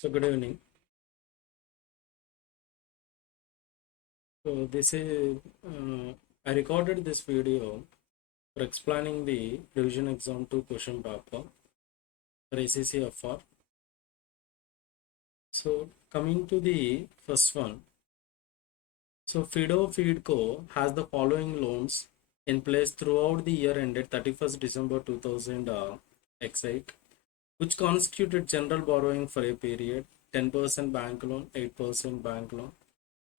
So good evening. So this is I recorded this video for explaining the Revision Exam 2 question paper for ACCFR. So coming to the first one. So Feedco has the following loans in place throughout the year ended 31st December 2008, which constituted general borrowing for a period 10% bank loan, 8% bank loan.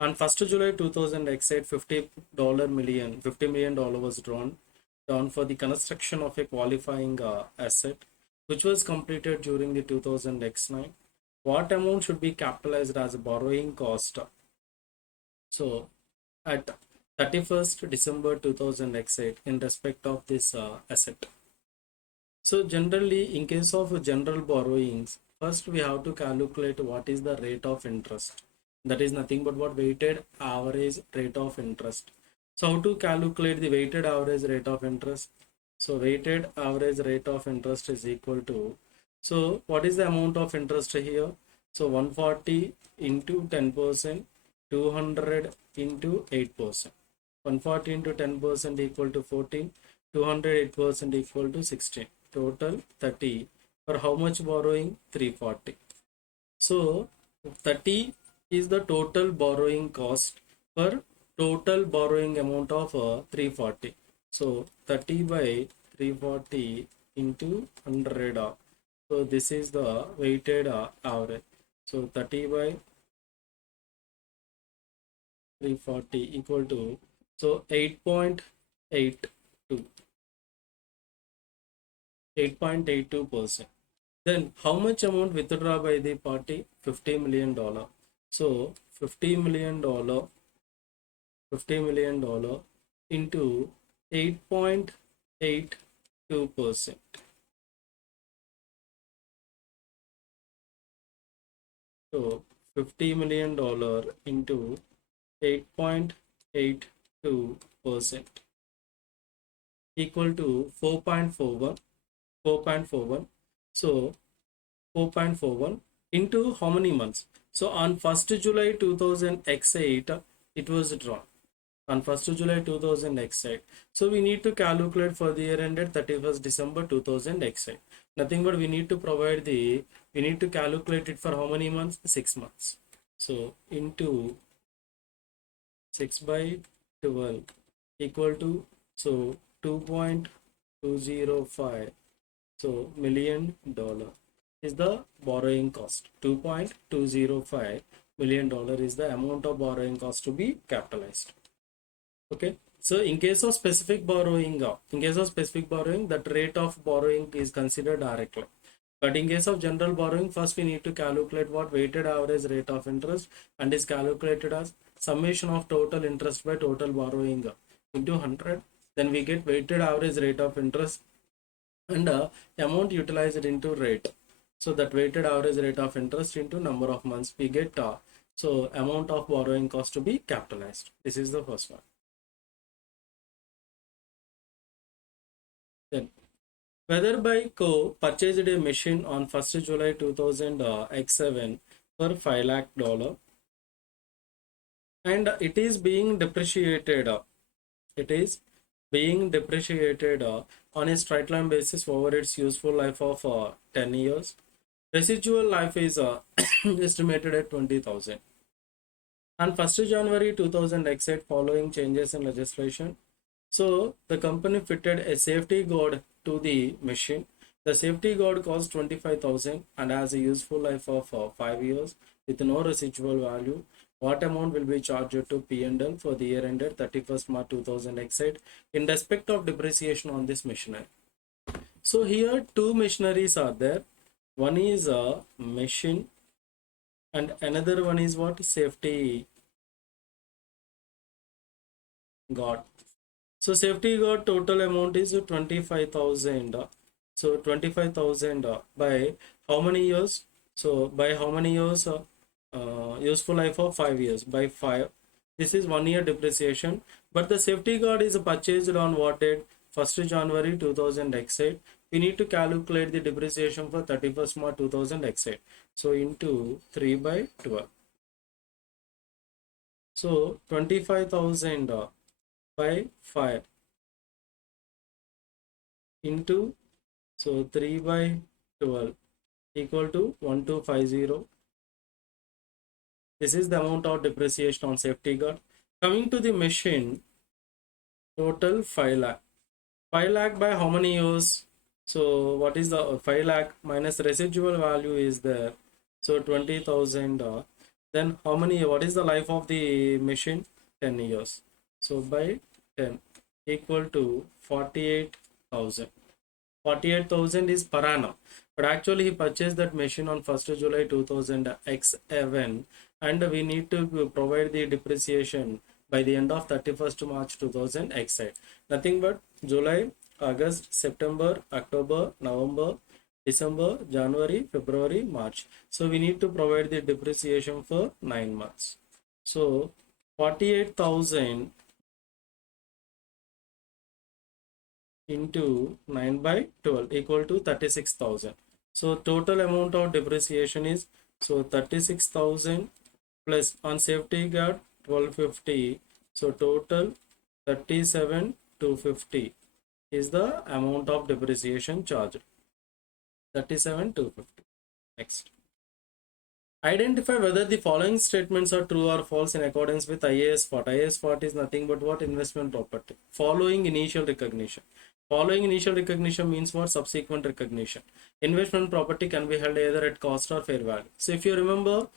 On 1st July 2008, $50 million was drawn down for the construction of a qualifying asset, which was completed during the 2009. What amount should be capitalized as a borrowing cost? So, at 31st December 2008, in respect of this asset. So, generally, in case of general borrowings, first we have to calculate what is the rate of interest. That is nothing but what weighted average rate of interest. So how to calculate the weighted average rate of interest? So weighted average rate of interest is equal to, so what is the amount of interest here? So 140 into 10%, 200 into 8%. 140 into 10% equal to 14, 208% equal to 16. Total 30. For how much borrowing? 340. So 30 is the total borrowing cost for total borrowing amount of 340. So 30 by 340 into 100. So this is the weighted average. So 30 by 340 equal to, so 8.82. 8.82%. Then how much amount withdraw by the party? $50 million. So $50 million, $50 million into 8.82%. So $50 million into 8.82% equal to 4.41. 4.41. So 4.41 into how many months? So on 1st July 2008, it was drawn. On 1st July 2008. So we need to calculate for the year ended 31st December 2008. Nothing but we need to calculate it for how many months? 6 months. So into 6 by 12 equal to, so 2.205. So $1 million is the borrowing cost. $2.205 million is the amount of borrowing cost to be capitalized. Okay. So in case of specific borrowing, that rate of borrowing is considered directly. But in case of general borrowing, first we need to calculate what weighted average rate of interest, and is calculated as summation of total interest by total borrowing into 100. Then we get weighted average rate of interest and amount utilized into rate. So that weighted average rate of interest into number of months, we get so amount of borrowing cost to be capitalized. This is the first one. Then whether by Co purchased a machine on 1st July 2007 for $5 lakh, and it is being depreciated. It is being depreciated on a straight line basis over its useful life of 10 years. Residual life is estimated at 20,000. On 1st January 2008, following changes in legislation, so the company fitted a safety guard to the machine. The safety guard cost 25,000 and has a useful life of 5 years with no residual value. What amount will be charged to P&L for the year ended 31st March 2008 in respect of depreciation on this machinery? So here two machineries are there. One is a machine and another one is what? Safety guard. So safety guard total amount is 25,000. So 25,000 by how many years? So by how many years? Useful life of 5 years. By 5. This is 1 year depreciation. But the safety guard is purchased on what date? 1st January 2008. we need to calculate the depreciation for 31st March 2000 exit. So into 3 by 12. So 25,000 by 5 into, so 3 by 12 equal to 1250. This is the amount of depreciation on safety guard. Coming to the machine, total 5 lakh. 5 lakh by how many years? So what is the 5 lakh minus residual value is there. So 20,000. Then how many, what is the life of the machine? 10 years. So by 10 equal to 48,000. 48,000 is per annum, but actually he purchased that machine on 1st July 2000 X7, and we need to provide the depreciation by the end of 31st March 2000 X8. Nothing but July, August, September, October, November, December, January, February, March. So we need to provide the depreciation for 9 months. So 48,000 into 9 by 12 equal to 36,000. So total amount of depreciation is, so 36,000 plus on safety guard 1250. So total 37,250 is the amount of depreciation charged. 37,250. Next. Identify whether the following statements are true or false in accordance with IAS 40. IAS 40 is nothing but what? Investment property. Following initial recognition. Following initial recognition means what? Subsequent recognition. Investment property can be held either at cost or fair value. So if you remember,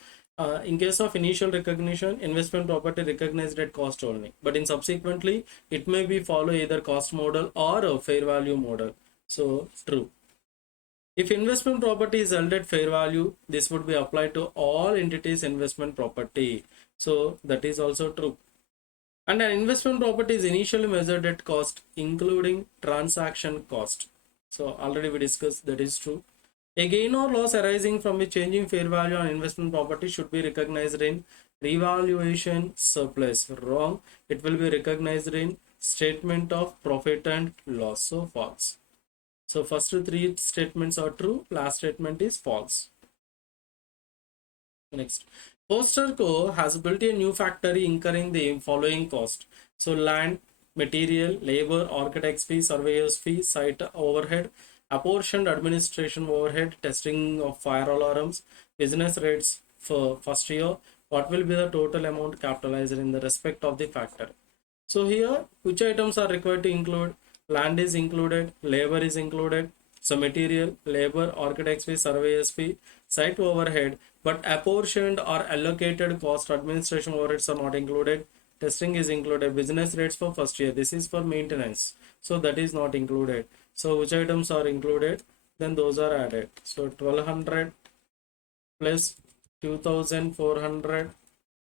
in case of initial recognition, investment property recognized at cost only. But in subsequently, it may be follow either cost model or a fair value model. So true. If investment property is held at fair value, this would be applied to all entities investment property. So that is also true. And an investment property is initially measured at cost, including transaction cost. So already we discussed that is true. A gain or loss arising from a changing fair value on investment property should be recognized in revaluation surplus. Wrong. It will be recognized in statement of profit and loss. So false. So first three statements are true, last statement is false. Next, Poster Co has built a new factory incurring the following cost. So land, material, labor, architect's fee, surveyor's fee, site overhead, apportioned administration overhead, testing of fire alarms, business rates for first year. What will be the total amount capitalized in the respect of the factory? So here, which items are required to include? Land is included, labor is included, so material, labor, architect's fee, surveyor's fee, site overhead, but apportioned or allocated cost, administration overheads are not included. Testing is included, business rates for first year. This is for maintenance, so that is not included. So which items are included? Then those are added. So 1200 plus 2400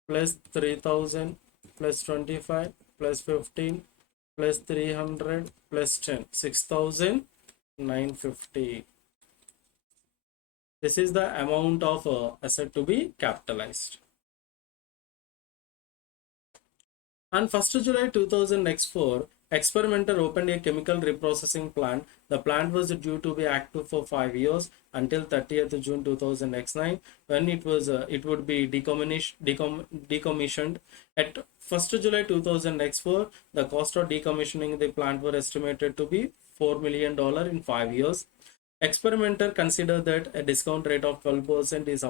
plus 3000 plus 25 plus 15 plus 300 plus 10, 6,950. This is the amount of asset to be capitalized. On 1st July 2000 X4, experimenter opened a chemical reprocessing plant. The plant was due to be active for 5 years until 30th June 2000 X9, when it would be decommissioned. At 1st July 2000 X4, the cost of decommissioning the plant were estimated to be $4 million in 5 years. Experimenter considered that a discount rate of 12% is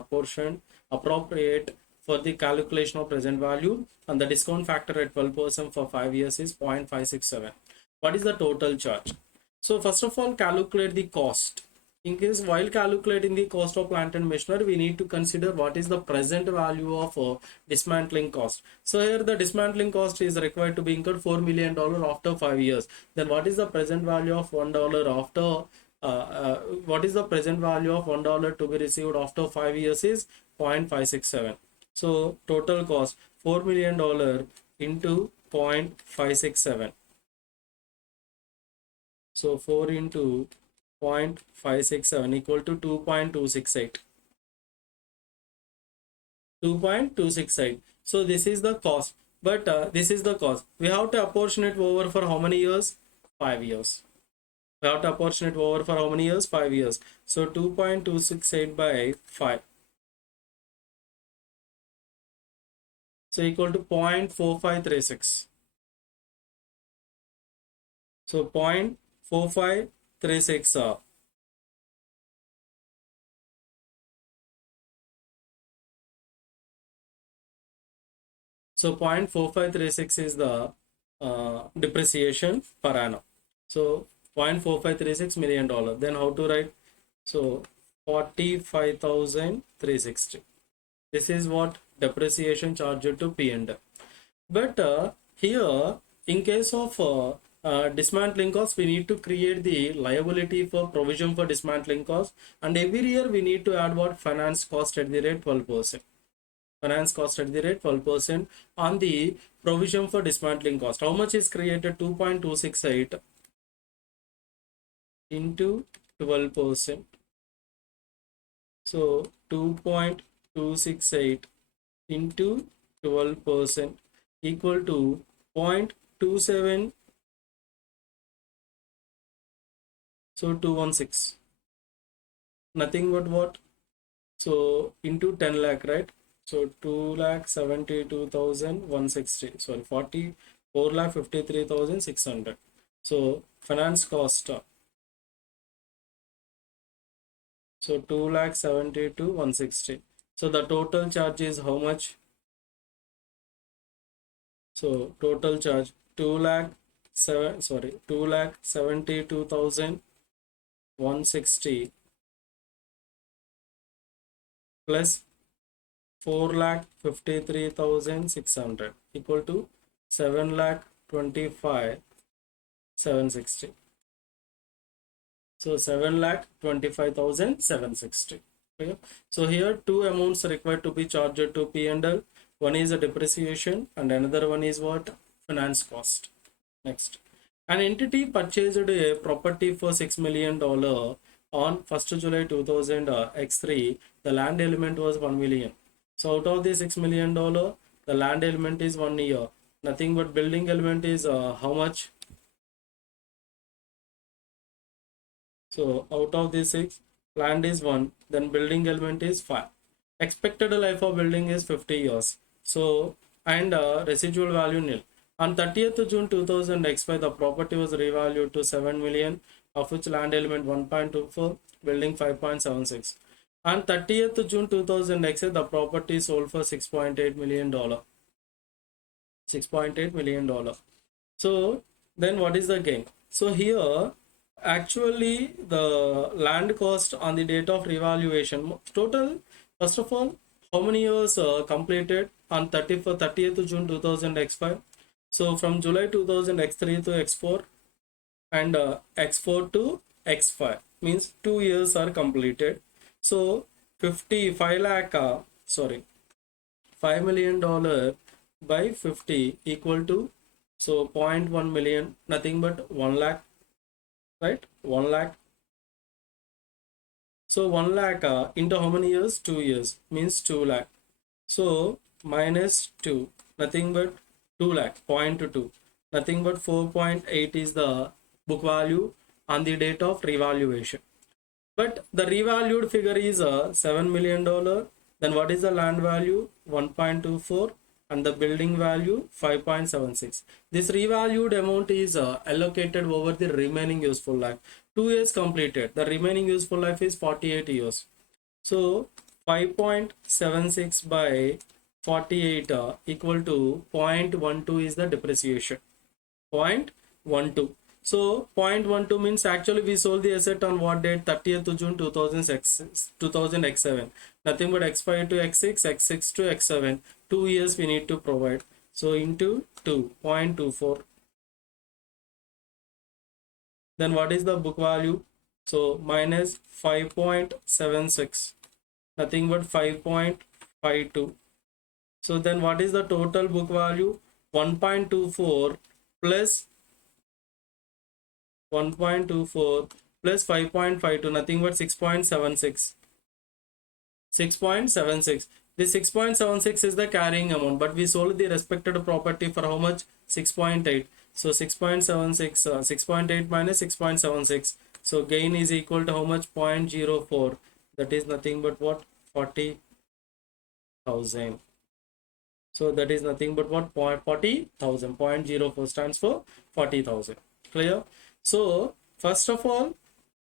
appropriate for the calculation of present value, and the discount factor at 12% for 5 years is 0.567. What is the total charge? So first of all, calculate the cost. In case while calculating the cost of plant and machinery, we need to consider what is the present value of dismantling cost. So here the dismantling cost is required to be incurred $4 million after 5 years. Then what is the present value of $1 after what is the present value of $1 to be received after 5 years is 0.567. So total cost $4 million into 0.567. So 4 into 0.567 equal to 2.268. 2.268. So this is the cost, but this is the cost. We have to apportion it over for how many years? 5 years. We have to apportion it over for how many years? 5 years. So 2.268 by 5. So equal to 0.4536. So 0.4536 so 0.4536 is the depreciation per annum. So $0.4536 million. Then how to write? So 45,360. This is what depreciation charged to P&L. But here, in case of dismantling costs, we need to create the liability for provision for dismantling costs, and every year we need to add what? Finance cost at the rate 12%. Finance cost at the rate 12% on the provision for dismantling cost. How much is created? 2.268 into 12%. So 2.268 into 12% equal to 0.27. So 216. Nothing but what? So into 10 lakh, right? So 2,72,160. Sorry, 4,53,600. So finance cost. So 2,72,160. So the total charge is how much? So total charge 2,72,160 plus 4,53,600 equal to 7,25,760. So 7,25,760. Okay. So here two amounts are required to be charged to P&L. One is a depreciation and another one is what? Finance cost. Next. An entity purchased a property for $6 million on 1st July 2000 X3. The land element was 1 million. So out of the $6 million, the land element is 1 year. Nothing but building element is how much? So out of the 6, land is 1, then building element is 5. Expected life of building is 50 years. So, and residual value nil. On 30th June 2000 X5, the property was revalued to 7 million, of which land element 1.24, building 5.76. On 30th June 2000 X8, the property sold for $6.8 million. $6.8 million. So then what is the gain? So here actually the land cost on the date of revaluation total, first of all, how many years completed on 30th June 2000 X5. So from July 2000 X3 to X4 and X4 to X5 means 2 years are completed. So 55 lakh sorry $5 million by 50 equal to, so 0.1 million, nothing but 1 lakh, right? 1 lakh. So 1 lakh into how many years? 2 years means 2 lakh. So minus 2, nothing but 2 lakh, 0.2, nothing but 4.8 is the book value on the date of revaluation. But the revalued figure is $7 million. Then what is the land value? 1.24 and the building value 5.76. This revalued amount is allocated over the remaining useful life. 2 years completed. The remaining useful life is 48 years. So 5.76 by 48 equal to 0.12 is the depreciation. 0.12. So 0.12 means actually we sold the asset on what date? 30th June 2000 X7. Nothing but X5 to X6, X6 to X7. 2 years we need to provide. So into 2.24. Then what is the book value? So minus 5.76. Nothing but 5.52. So then what is the total book value? 1.24 plus 1.24 plus 5.52, nothing but 6.76. 6.76. This 6.76 is the carrying amount, but we sold the respected property for how much? 6.8. So 6.76, 6.8 minus 6.76. So gain is equal to how much? 0.04. That is nothing but what? 40,000. So that is nothing but what? 40,000. 0.04 stands for 40,000. Clear? So first of all,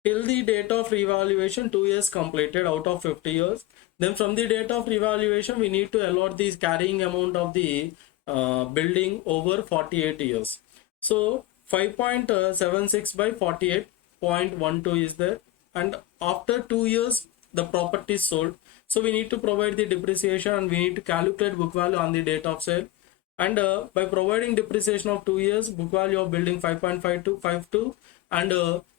till the date of revaluation, 2 years completed out of 50 years. Then from the date of revaluation, we need to allot the carrying amount of the building over 48 years. So 5.76 by 48.12 is there, and after 2 years the property is sold. So we need to provide the depreciation and we need to calculate book value on the date of sale. And by providing depreciation of 2 years, book value of building 5.5252, and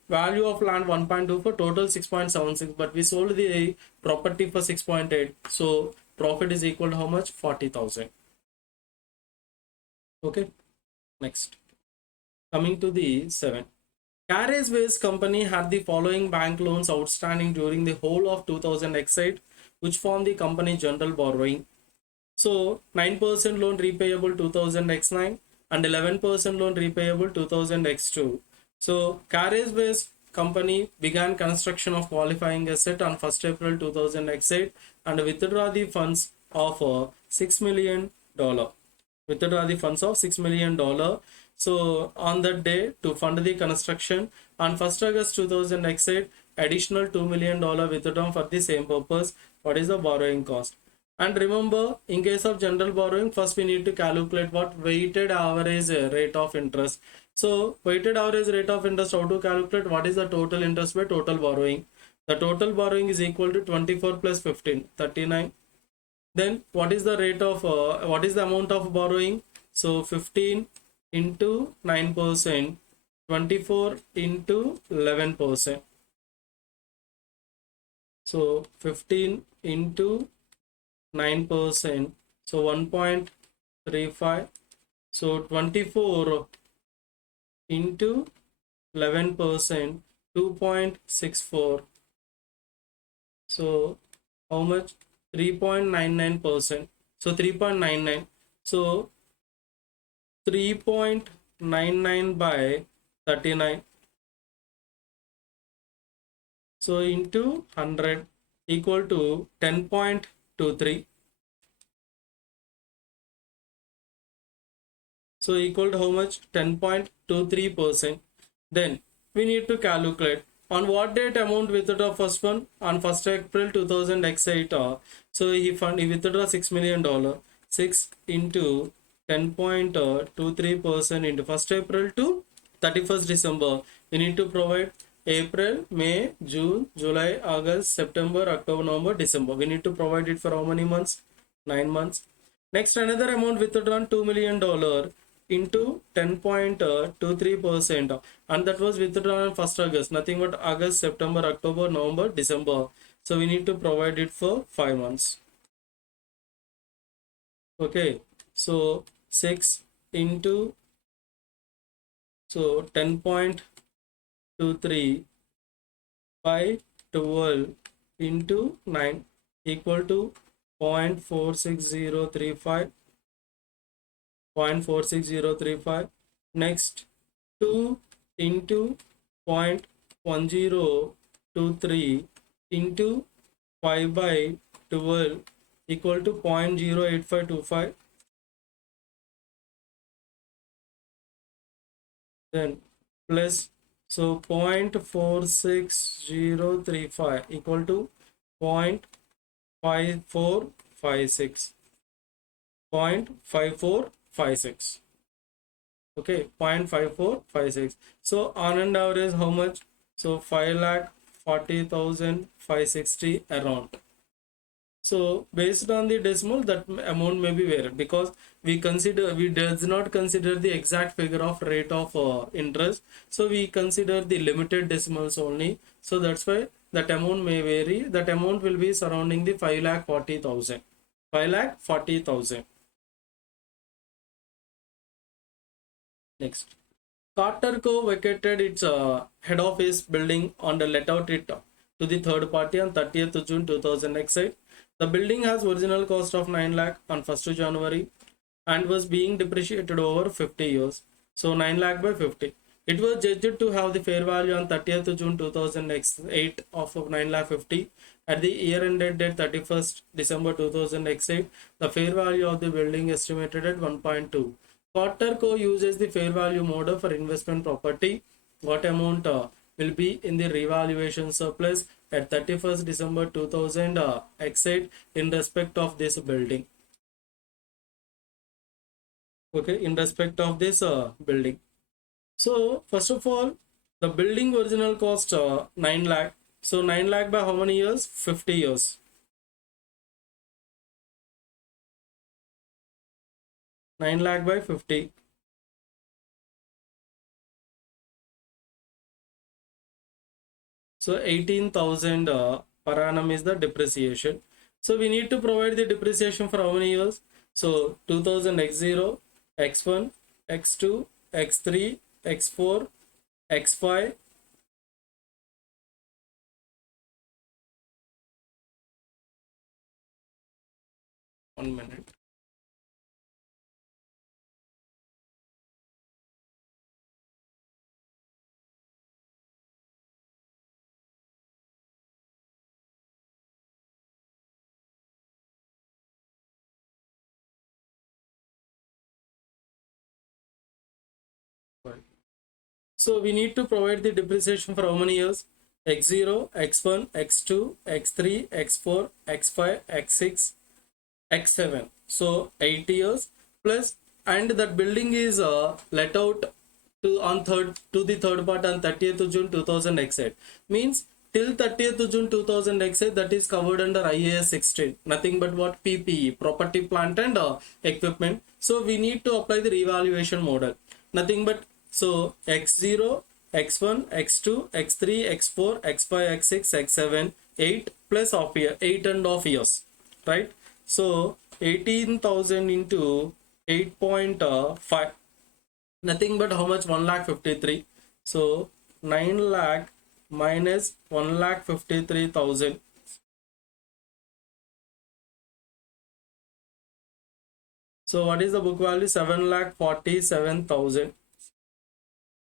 value of land 1.2 for total 6.76, but we sold the property for 6.8. So profit is equal to how much? 40,000. Okay, next, coming to the 7. Carriageways company had the following bank loans outstanding during the whole of 2000 exit, which form the company general borrowing. So 9% loan repayable 2000 X9 and 11% loan repayable 2000 X2. So Carriageways company began construction of qualifying asset on 1st April 2000 X8 and withdraw the funds of $6 million. Withdraw the funds of $6 million. So on that day, to fund the construction, on 1st August 2000 X8, additional $2 million withdrawn for the same purpose. What is the borrowing cost? And remember, in case of general borrowing, first we need to calculate what? Weighted average rate of interest. So weighted average rate of interest, how to calculate? What is the total interest by total borrowing? The total borrowing is equal to 24 plus 15, 39. Then what is the rate of what is the amount of borrowing? So 15 into 9%, 24 into 11%. So 15 into 9%, so 1.35. So 24 into 11%, 2.64. So how much? 3.99%. So 3.99. So 3.99 by 39. So into 100 equal to 10.23. So equal to how much? 10.23%. Then we need to calculate on what date amount withdraw first one? On 1st April 2000 X8. So he withdraw $6 million. 6 into 10.23% into 1st April to 31st December. We need to provide April, May, June, July, August, September, October, November, December. We need to provide it for how many months? 9 months. Next, another amount withdrawn $2 million into 10.23%, and that was withdrawn on 1st August. Nothing but August, September, October, November, December. So we need to provide it for 5 months. Okay, so 6 into, so 10.23 by 12 into 9 equal to 0.46035. 0.46035. Next, 2 into 0.1023 into 5 by 12 equal to 0.08525. Then plus, so 0.46035 equal to 0.5456. 0.5456. Okay, 0.5456. So on an average, how much? So 5,40,560 around. So based on the decimal, that amount may be varied, because we does not consider the exact figure of rate of interest. So we consider the limited decimals only. So that's why that amount may vary. That amount will be surrounding the 5,40,000. 5,40,000. Next, Carter Co. vacated its head office building and let out it to the third party on 30th June 2008. The building has original cost of 9 lakh on 1st January and was being depreciated over 50 years. So 9 lakh by 50. It was judged to have the fair value on 30th June 2008 of 9 lakh 50. At the year ended date 31st December 2008, the fair value of the building estimated at 1.2. Carter Co. uses the fair value model for investment property. What amount will be in the revaluation surplus at 31st December 2008 in respect of this building? Okay, in respect of this building. So first of all, the building original cost 9 lakh. So 9 lakh by how many years? 50 years. 9 lakh by 50. So 18,000 per annum is the depreciation. So we need to provide the depreciation for how many years? So 2000 x0, x1, x2, x3, x4, x5. 1 minute. So we need to provide the depreciation for how many years? X0, X1, X2, X3, X4, X5, X6, X7. So 8 years plus, and that building is let out to the third part on 30th June 2008. Means till 30th June 2008, that is covered under IAS 16. Nothing but what? PPE, property, plant and equipment. So we need to apply the revaluation model. Nothing but, so X0, X1, X2, X3, X4, X5, X6, X7, 8 plus of year, 8.5 years, right? So 18,000 into 8.5, nothing but how much? 1 lakh 53. So 9 lakh minus 1 lakh 53,000. So what is the book value? 7 lakh 47,000.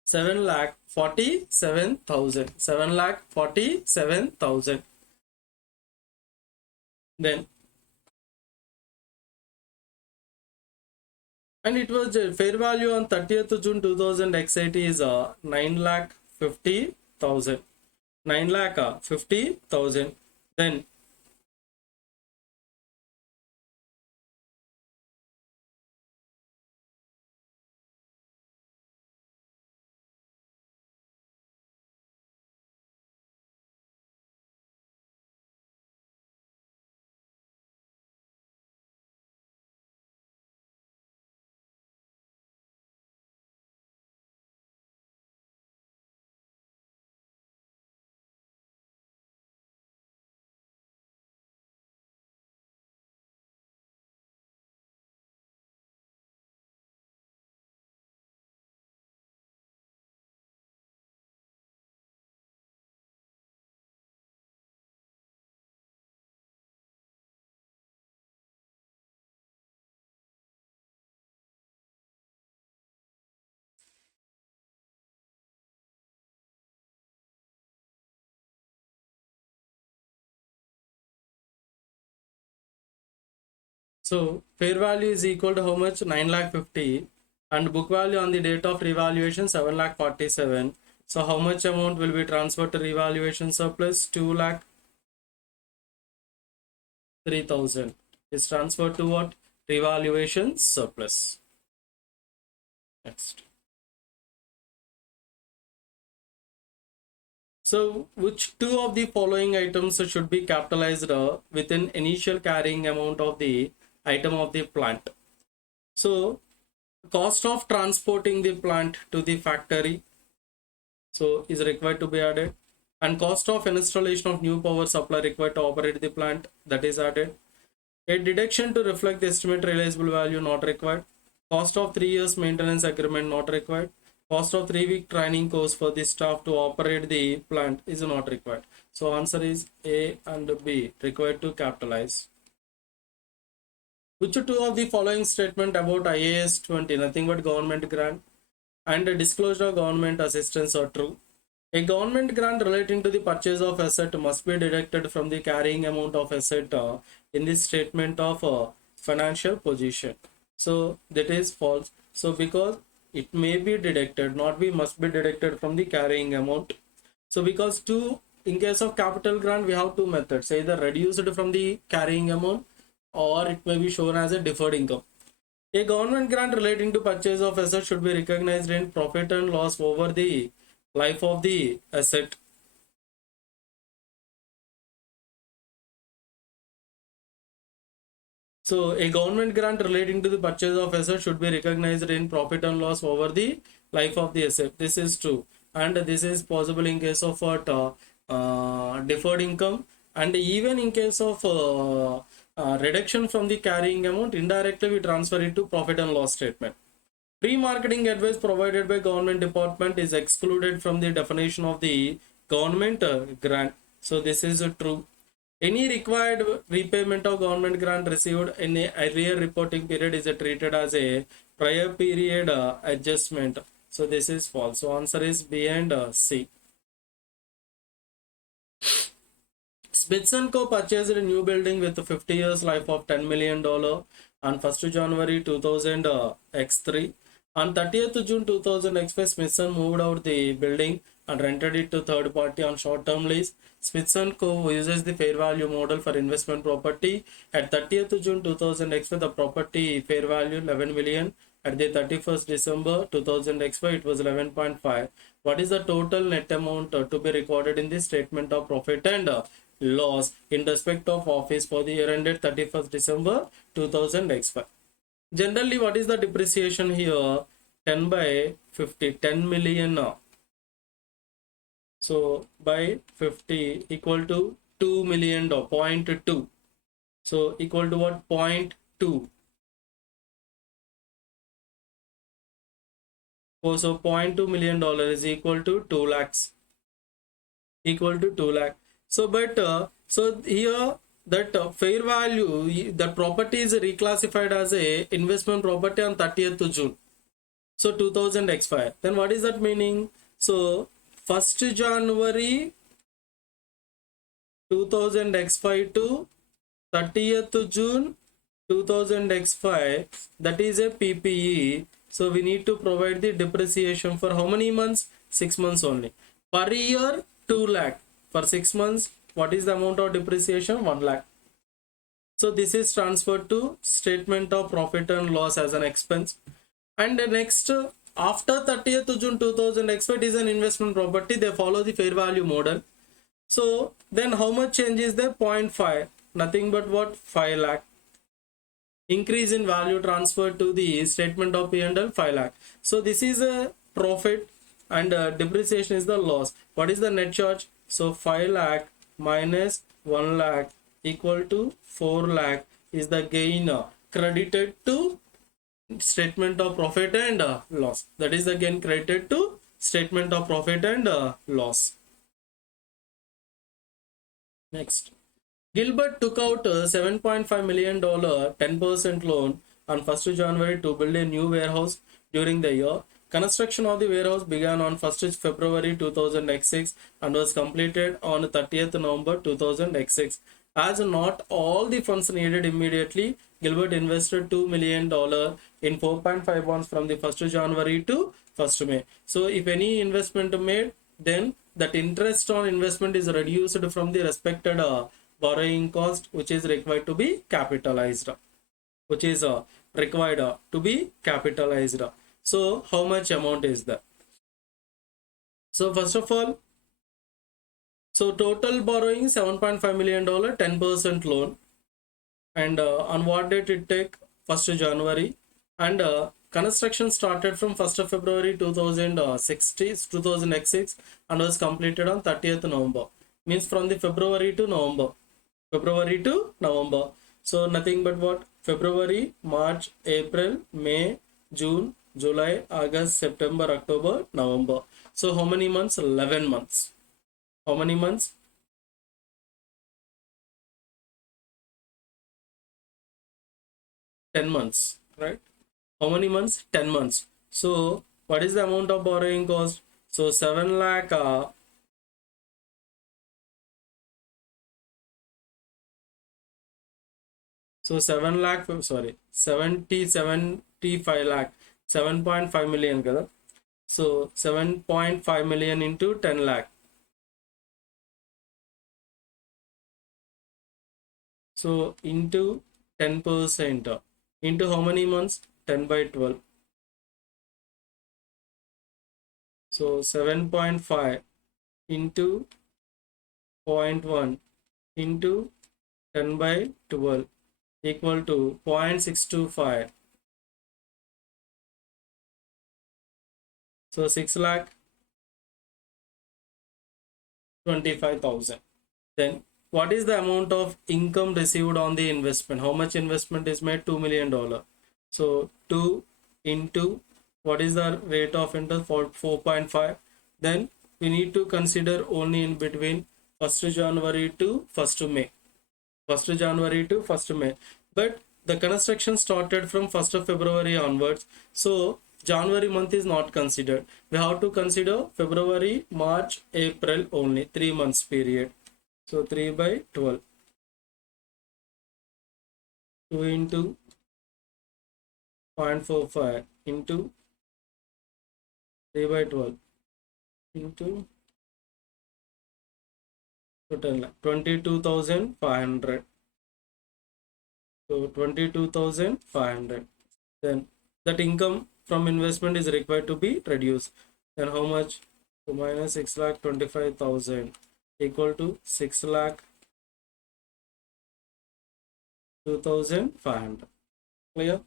7 lakh 47,000. 7 lakh 47,000. Then, and it was fair value on 30th June 2008 is 9 lakh 50,000. 9 lakh 50,000. Then, so fair value is equal to how much? 9 lakh 50, and book value on the date of revaluation 7 lakh 47. So how much amount will be transferred to revaluation surplus? 2 lakh 3,000 is transferred to what? Revaluation surplus. Next. So which two of the following items should be capitalized within initial carrying amount of the item of the plant? So cost of transporting the plant to the factory, so is required to be added, and cost of installation of new power supply required to operate the plant, that is added. A deduction to reflect the estimate realizable value, not required. Cost of 3 years maintenance agreement, not required. Cost of 3-week training course for the staff to operate the plant is not required. So answer is A and B, required to capitalize. Which two of the following statement about IAS 20? Nothing but government grant. and the disclosure of government assistance are true. A government grant relating to the purchase of asset must be deducted from the carrying amount of asset in the statement of financial position. So that is false. So because it may be deducted, not be must be deducted from the carrying amount. So because in case of capital grant, we have two methods, either reduced from the carrying amount or it may be shown as a deferred income. A government grant relating to purchase of asset should be recognized in profit and loss over the life of the asset. So a government grant relating to the purchase of asset should be recognized in profit and loss over the life of the asset. This is true, and this is possible in case of what deferred income, and even in case of reduction from the carrying amount, indirectly we transfer it to profit and loss statement. Pre-marketing advice provided by government department is excluded from the definition of the government grant. So this is true. Any required repayment of government grant received in a arrear reporting period is treated as a prior period adjustment. So this is false. So answer is B and C. Smith & Co. purchased a new building with a 50 years life of $10 million on 1st January 2000 X3. On 30th June 2000 X5, Smith & moved out the building and rented it to third party on short-term lease. Smith & Co. uses the fair value model for investment property. At 30th June 2000 X5, the property fair value 11 million. At the 31st December 2000 X5, it was 11.5. What is the total net amount to be recorded in the statement of profit and loss in respect of office for the year ended 31st December 2000 X5? Generally, what is the depreciation here? 10 by 50, 10 million. So by 50 equal to $2 million, 0.2. So equal to what? 0.2. Oh, so $0.2 million is equal to 2 lakhs. Equal to 2 lakh. So but so here that fair value, the property is reclassified as a investment property on 30th June. So 2000 expire. Then what is that meaning? So 1st January 2000 X5 to 30th June 2000 X5, that is a PPE. So we need to provide the depreciation for how many months? 6 months only. Per year 2 lakh. For 6 months, what is the amount of depreciation? 1 lakh. So this is transferred to statement of profit and loss as an expense. And the next, after 30th June 2000 X5 is an investment property. They follow the fair value model. So then how much change is there? 0.5. Nothing but what? 5 lakh. Increase in value transferred to the statement of P&L 5 lakh. So this is a profit and depreciation is the loss. What is the net charge? So 5 lakh minus 1 lakh equal to 4 lakh is the gain credited to statement of profit and loss. That is the gain credited to statement of profit and loss. Next. Gilbert took out a $7.5 million 10% loan on 1st January to build a new warehouse during the year. Construction of the warehouse began on 1st February 2006 and was completed on 30th November 2006. As not all the funds needed immediately, Gilbert invested $2 million in 4.5 bonds from the 1st January to 1st May. So if any investment made, then that interest on investment is reduced from the respected borrowing cost, which is required to be capitalized, which is required to be capitalized. So how much amount is that? So first of all, so total borrowing $7.5 million, 10% loan, and on what date it take? 1st January, and construction started from 1st February 2006 and was completed on 30th November. Means from the February to November. February to November. So nothing but what? February, March, April, May, June, July, August, September, October, November. So how many months? 11 months. How many months? 10 months, right? How many months? 10 months. So What is the amount of borrowing cost? So 7 lakh so 7 lakh, sorry, 75 lakh, 7.5 million kada. So 7.5 million into 10 lakh. So into 10%, into how many months? 10 by 12. So 7.5 into zero point 0.1 into 10 by 12 equal to 0.625. So 6 lakh 25,000. Then what is the amount of income received on the investment? How much investment is made? $2 million. So 2 into what is the rate of interest for 4.5? Then we need to consider only in between 1st January to 1st May. 1st January to 1st May. But the construction started from 1st of February onwards. So January month is not considered. We have to consider February, March, April only, 3 months period. So 3 by 12. 2 into 0.45 into 3 by 12 into total 22,500. So 22,500. Then that income from investment is required to be reduced. Then how much? So minus 6 lakh 25,000 equal to 6 lakh 2,500. Clear?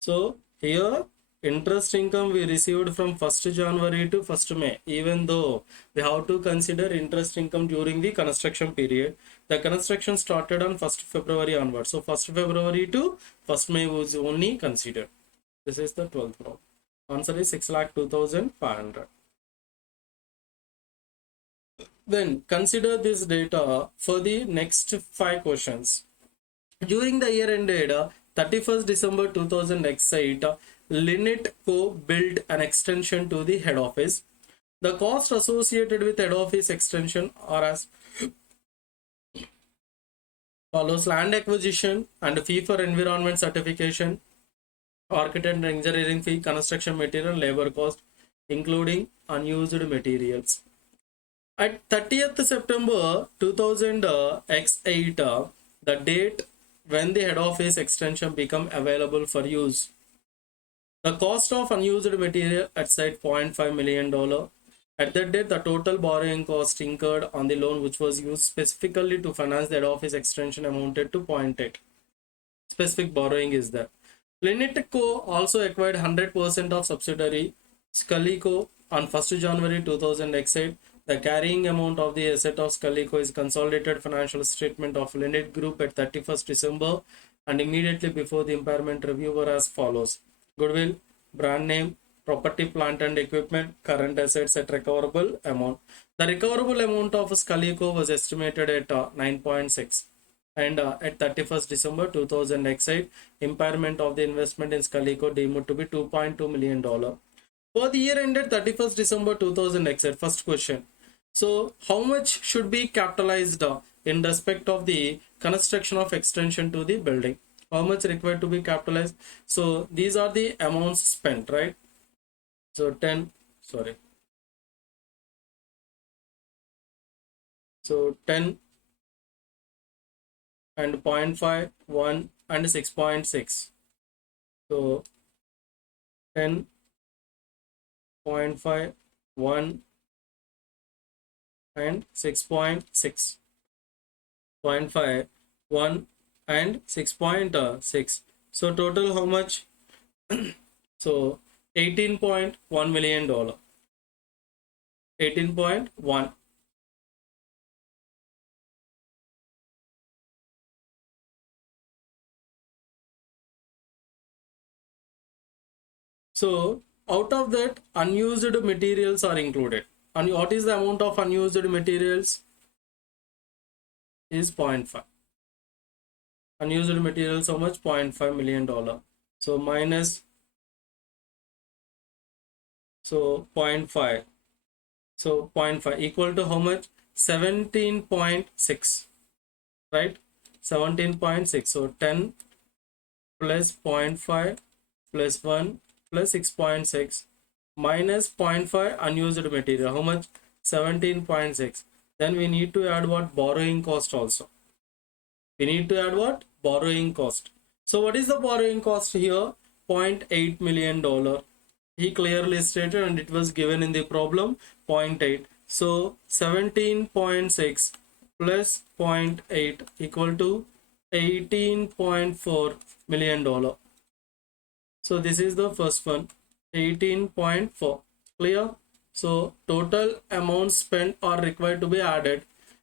So here interest income we received from 1st January to 1st May. Even though we have to consider interest income during the construction period, the construction started on 1st February onwards. So 1st February to 1st May was only considered. This is the 12th problem. Answer is 6 lakh 2,500. Then consider this data for the next 5 questions. During the year ended 31st December 2008, Linet Co. built an extension to the head office. The cost associated with head office extension are as follows: land acquisition and fee for environment certification, architect and engineering fee, construction material, labor cost, including unused materials. At 30th September 2008, the date when the head office extension become available for use, the cost of unused material at site $0.5 million. At that date, the total borrowing cost incurred on the loan which was used specifically to finance the head office extension amounted to 0.8. Specific borrowing is there. Linitico also acquired 100% of subsidiary Scalico on 1st January 2008. The carrying amount of the asset of Scalico is consolidated financial statement of Linit Group at 31st December and immediately before the impairment review were as follows: goodwill, brand name, property, plant and equipment, current assets at recoverable amount. The recoverable amount of Scalico was estimated at 9.6. And at 31st December 2008, impairment of the investment in Scalico deemed to be $2.2 million. For the year ended 31st December 2008, first question. So, how much should be capitalized in respect of the construction of extension to the building? How much required to be capitalized? So, these are the amounts spent, right? So, 10, sorry. So, 10 and 0.5, 1 and 6.6. So, 10, 0.5, 1 and 6.6. 0.5, 1 and 6.6. So total how much? So $18.1 million. 18.1. So out of that, unused materials are included. And what is the amount of unused materials? Is 0.5. Unused materials how much? $0.5 million. So minus So 0.5. So 0.5 equal to how much? 17.6, right? 17.6. So 10 plus 0.5 plus 1 plus 6.6 minus 0.5 unused material. How much? 17.6. Then we need to add what? Borrowing cost also. We need to add what? Borrowing cost. So what is the borrowing cost here? $0.8 million. He clearly stated, and it was given in the problem, 0.8. So 17.6 plus 0.8 equal to $18.4 million. So this is the first one, 18.4. Clear? So total amounts spent are required to be added.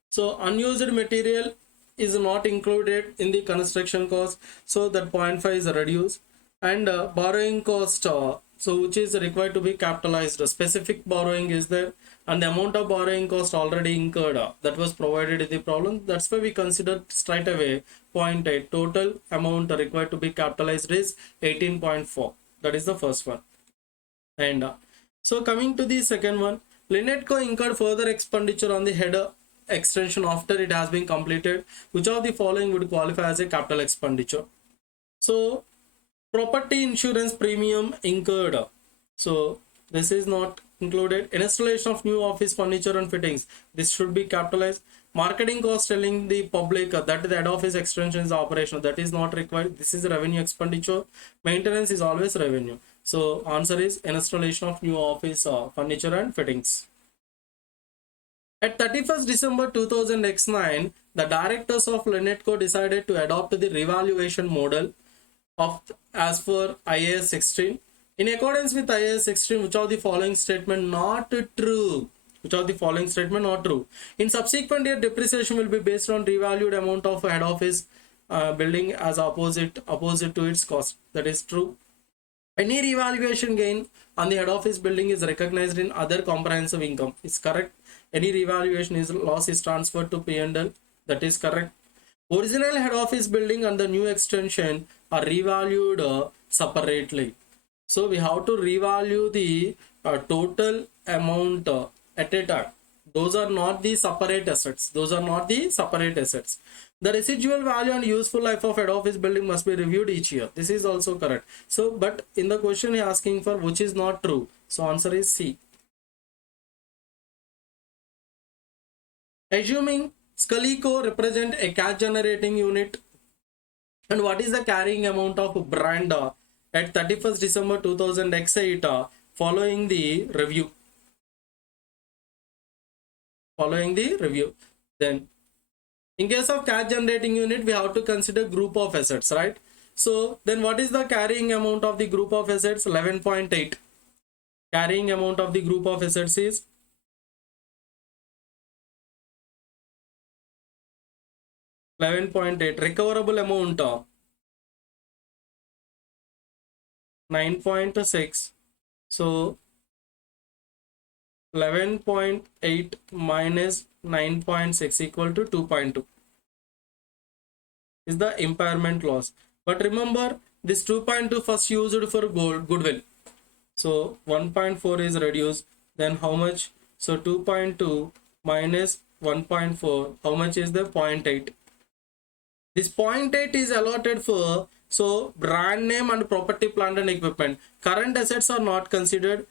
So unused material is not included in the construction cost, so that 0.5 is reduced. And borrowing cost, so which is required to be capitalized. Specific borrowing is there, and the amount of borrowing cost already incurred, that was provided in the problem. That's why we considered straight away 0.8. Total amount required to be capitalized is 18.4. That is the first one. And so coming to the second one, Linetco incurred further expenditure on the header extension after it has been completed. Which of the following would qualify as a capital expenditure? So property insurance premium incurred. So this is not included. Installation of new office furniture and fittings, this should be capitalized. Marketing cost telling the public that the head office extension is operational, that is not required. This is revenue expenditure. Maintenance is always revenue. So answer is installation of new office furniture and fittings. At 31st December 2009, the directors of Linetco decided to adopt the revaluation model of as per IAS 16. In accordance with IAS 16, which of the following statement not true? Which of the following statement not true? In subsequent year, depreciation will be based on revalued amount of head office building as opposite to its cost. That is true. Any revaluation gain on the head office building is recognized in other comprehensive income. Is correct. Any revaluation is loss is transferred to P&L. That is correct. Original head office building and the new extension are revalued separately. So we have to revalue the total amount at a time. Those are not the separate assets. Those are not the separate assets. The residual value and useful life of head office building must be reviewed each year. This is also correct. So, but in the question he is asking for which is not true. So answer is C. Assuming Scalico represent a cash generating unit, and what is the carrying amount of brand at 31st December 2008 following the review? Then in case of cash generating unit, we have to consider group of assets, right? So then what is the carrying amount of the group of assets? 11.8. Carrying amount of the group of assets is 11.8. Recoverable amount 9.6. So 11.8 minus 9.6 equal to 2.2 is the impairment loss. But remember, this 2.2 first used for goodwill. So 1.4 is reduced. Then how much? So 2.2 minus 1.4. How much is the 0.8? This 0.8 is allotted for brand name and property, plant and equipment. Current assets are not considered.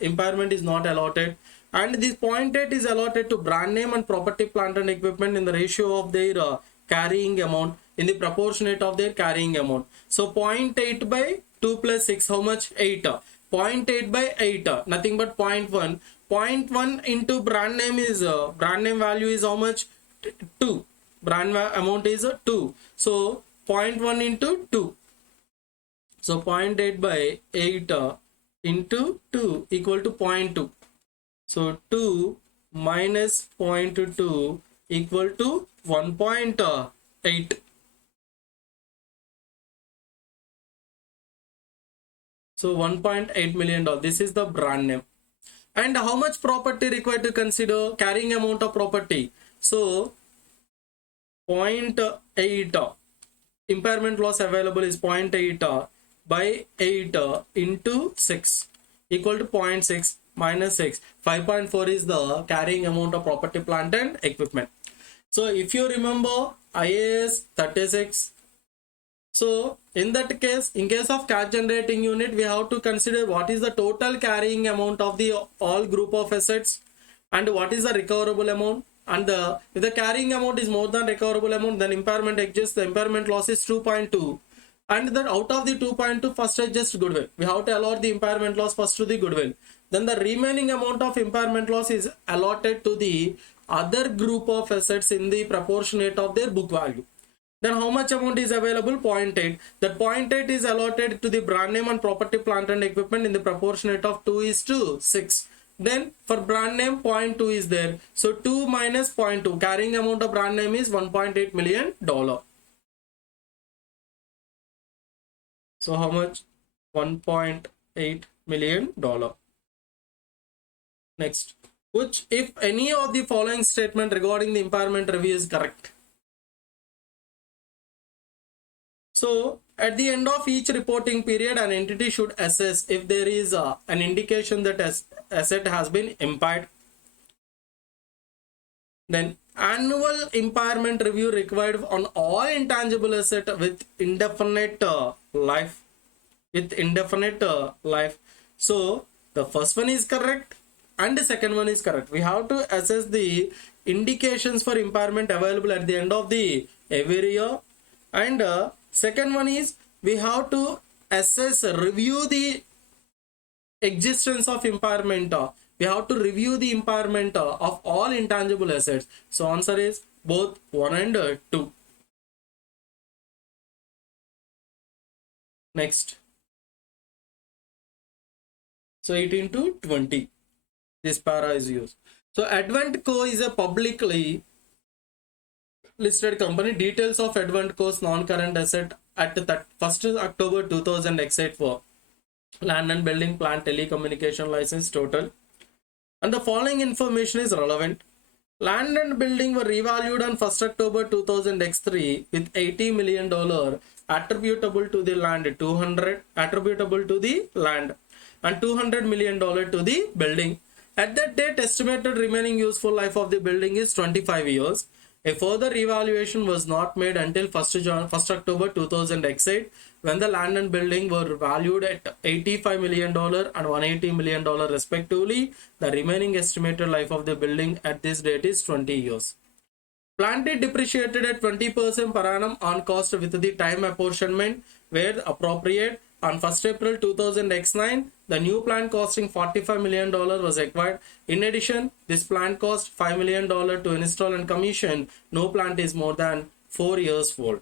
Impairment is not allotted. And this 0.8 is allotted to brand name and property, plant and equipment in the ratio of their carrying amount, in the proportionate of their carrying amount. So 0.8 by 2 plus 6, how much? 8. 0.8 by 8, nothing but 0.1. 0.1 into brand name is, brand name value is how much? 2. Brand amount is 2. So 0.1 into 2. So 0.8 by 8 into 2 equal to 0.2. So 2 minus 0.2 equal to 1.8. So $1.8 million. This is the brand name. And how much property required to consider? Carrying amount of property. So 0.8. Impairment loss available is 0.8. by 8 into 6 equal to 0.6 minus 6. 5.4 is the carrying amount of property, plant and equipment. So if you remember IAS 36, so in that case, in case of cash generating unit, we have to consider what is the total carrying amount of the all group of assets and what is the recoverable amount. And if the carrying amount is more than recoverable amount, then impairment exists. The impairment loss is 2.2. And then out of the 2.2, first adjust goodwill. We have to allot the impairment loss first to the goodwill. Then the remaining amount of impairment loss is allotted to the other group of assets in the proportionate of their book value. Then how much amount is available? 0.8. That 0.8 is allotted to the brand name and property, plant and equipment in the proportionate of 2:6. Then for brand name 0.2 is there. So 2 minus 0.2. Carrying amount of brand name is $1.8 million. So how much? $1.8 million. Next. Which, if any of the following statement regarding the impairment review is correct. So at the end of each reporting period, an entity should assess if there is an indication that asset has been impaired. Then annual impairment review required on all intangible asset with indefinite life. So the first one is correct and the second one is correct. We have to assess the indications for impairment available at the end of the every year. And second one is we have to review the existence of impairment. We have to review the impairment of all intangible assets. So answer is both 1 and 2. Next. So 18 to 20. This para is used. So Advent Co is a publicly listed company. Details of Advent Co's non-current asset at 1st October 2000 except for land and building, plant, telecommunication license total. And the following information is relevant. Land and building were revalued on 1st October 2000 X3 with $80 million attributable to the land, 200 attributable to the land and $200 million to the building. At that date, estimated remaining useful life of the building is 25 years. A further evaluation was not made until 1st October 2000 X8 when the land and building were valued at $85 million and $180 million respectively. The remaining estimated life of the building at this date is 20 years. Plant is depreciated at 20% per annum on cost with the time apportionment where appropriate. On 1st April 2000 X9, the new plant costing $45 million was acquired. In addition, this plant cost $5 million to install and commission. No plant is more than 4 years old.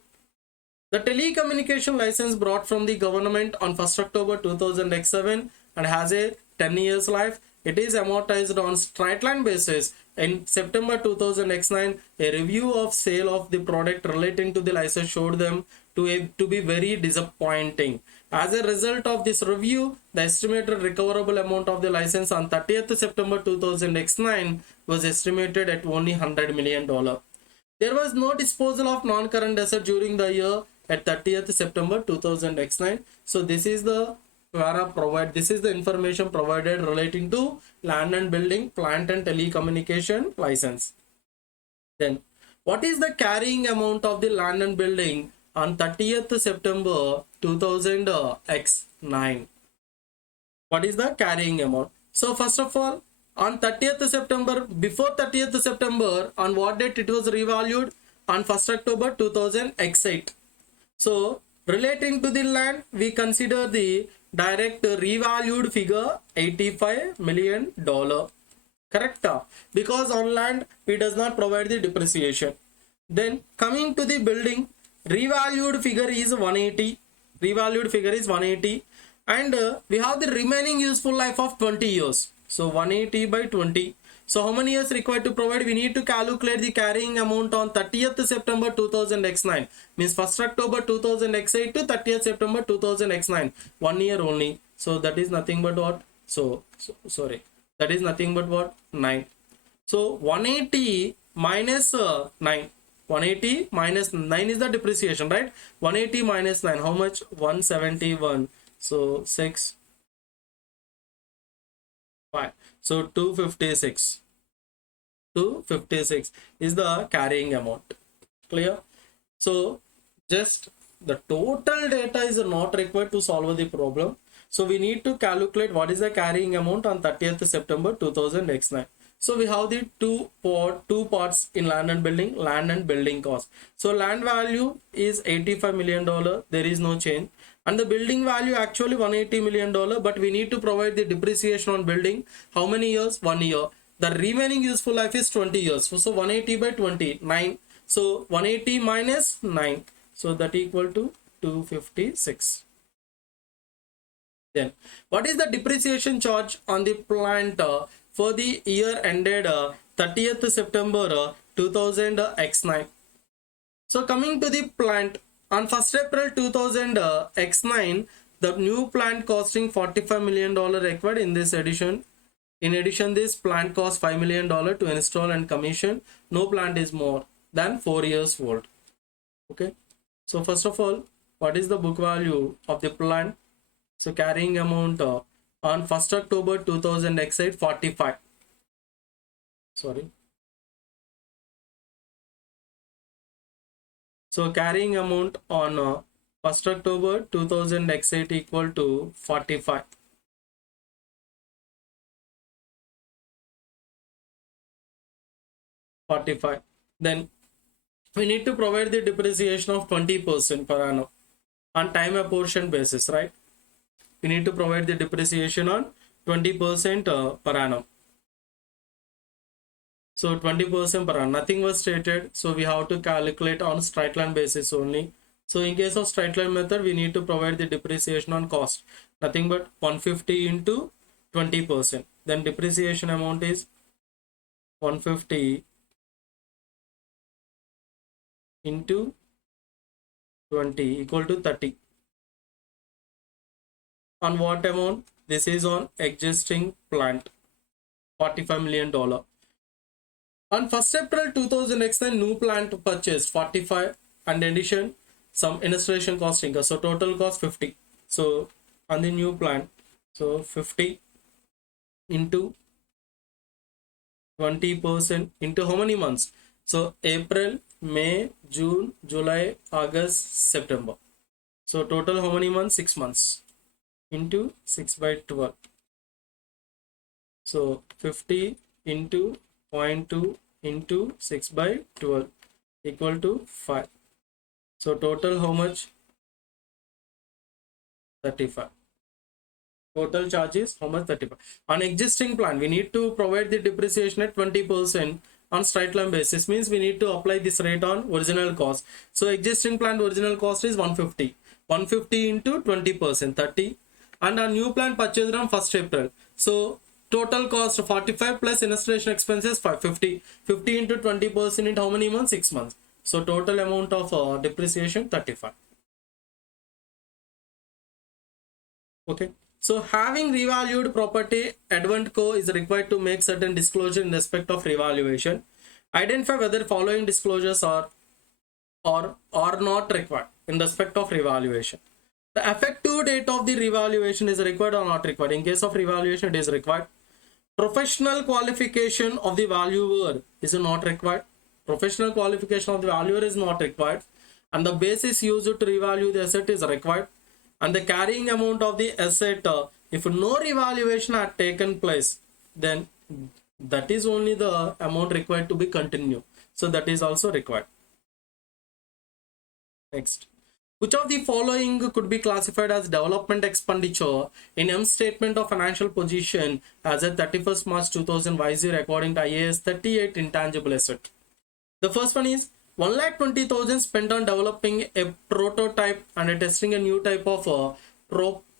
The telecommunication license brought from the government on 1st October 2000 X7 and has a 10 years life. It is amortized on straight line basis. In September 2000 X9, a review of sale of the product relating to the license showed them to be very disappointing. As a result of this review, the estimated recoverable amount of the license on 30th September 2000 X9 was estimated at only $100 million. There was no disposal of non-current asset during the year at 30th September 2000 X9. So this is the this is the information provided relating to land and building, plant and telecommunication license. Then what is the carrying amount of the land and building on 30th September 2000 X9? What is the carrying amount? So first of all, on 30th September, before 30th September, on what date it was revalued? On 1st October 2000 X8. So relating to the land, we consider the direct revalued figure $85 million. Correct? Because on land, we does not provide the depreciation. Then coming to the building, revalued figure is 180. Revalued figure is 180. And we have the remaining useful life of 20 years. So 180 by 20. So how many years required to provide? We need to calculate the carrying amount on 30th September 2000 X9. Means 1st October 2000 X8 to 30th September 2000 X9. 1 year only. So that is nothing but what? Sorry. That is nothing but what? 9. So 180 minus 9. 180 minus 9 is the depreciation, right? 180 minus 9, how much? 171. So 6, 5. So 256. 256 is the carrying amount. Clear? So just the total data is not required to solve the problem. So we need to calculate what is the carrying amount on 30th September 2000 X9. So we have the two parts in land and building cost. So land value is $85 million. There is no change. And the building value actually $180 million, but we need to provide the depreciation on building. How many years? 1 year. The remaining useful life is 20 years. So 180 by 20, 9. So 180 minus 9. So that equal to 256. Then what is the depreciation charge on the plant for the year ended 30th September 2000 X9? So coming to the plant, on 1st April 2000 X9, the new plant costing $45 million required in this edition. In addition, this plant costs $5 million to install and commission. No plant is more than 4 years old. Okay. So first of all, what is the book value of the plant? So carrying amount on 1st October 2000 X8 45. Sorry. So carrying amount on 1st October 2000 X8 equal to 45. 45. Then we need to provide the depreciation of 20% per annum on time apportion basis, right? We need to provide the depreciation on 20% per annum. So 20% per annum, nothing was stated. So we have to calculate on straight line basis only. So in case of straight line method, we need to provide the depreciation on cost. Nothing but 150 into 20%. Then depreciation amount is 150 into 20 equal to 30. On what amount? This is on existing plant, $45 million. On 1st April 2009, new plant purchased 45 and addition some installation costing. So total cost 50. So on the new plant, so 50 into 20% into how many months? So April, May, June, July, August, September. So total how many months? 6 months into 6 by 12. So 50 into 0.2 into 6 by 12 equal to 5. So total how much? 35. Total charges how much? 35. On existing plan, we need to provide the depreciation at 20% on straight line basis. Means we need to apply this rate on original cost. So existing plan original cost is 150. 150 into 20%, 30. And our new plan purchased on 1st April. So total cost 45 plus installation expenses 550. 50 into 20% in how many months? 6 months. So total amount of depreciation 35. Okay. So having revalued property, Advent Co is required to make certain disclosure in respect of revaluation. Identify whether following disclosures are not required in respect of revaluation. The effective date of the revaluation is required or not required. In case of revaluation, it is required. Professional qualification of the valuer is not required. Professional qualification of the valuer is not required. And the basis used to revalue the asset is required. And the carrying amount of the asset, if no revaluation had taken place, then that is only the amount required to be continued. So that is also required. Next. Which of the following could be classified as development expenditure in M statement of financial position as at 31st March 2000 YZ according to IAS 38 intangible asset? The first one is 1,20,000 spent on developing a prototype and testing a new type of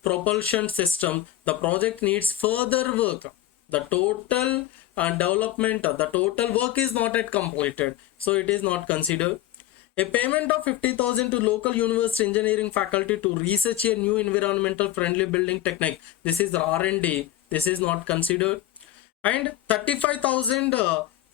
propulsion system. The project needs further work. The total the total work is not yet completed, so it is not considered. A payment of 50,000 to local university engineering faculty to research a new environmental friendly building technique. This is the R&D. This is not considered. And 35,000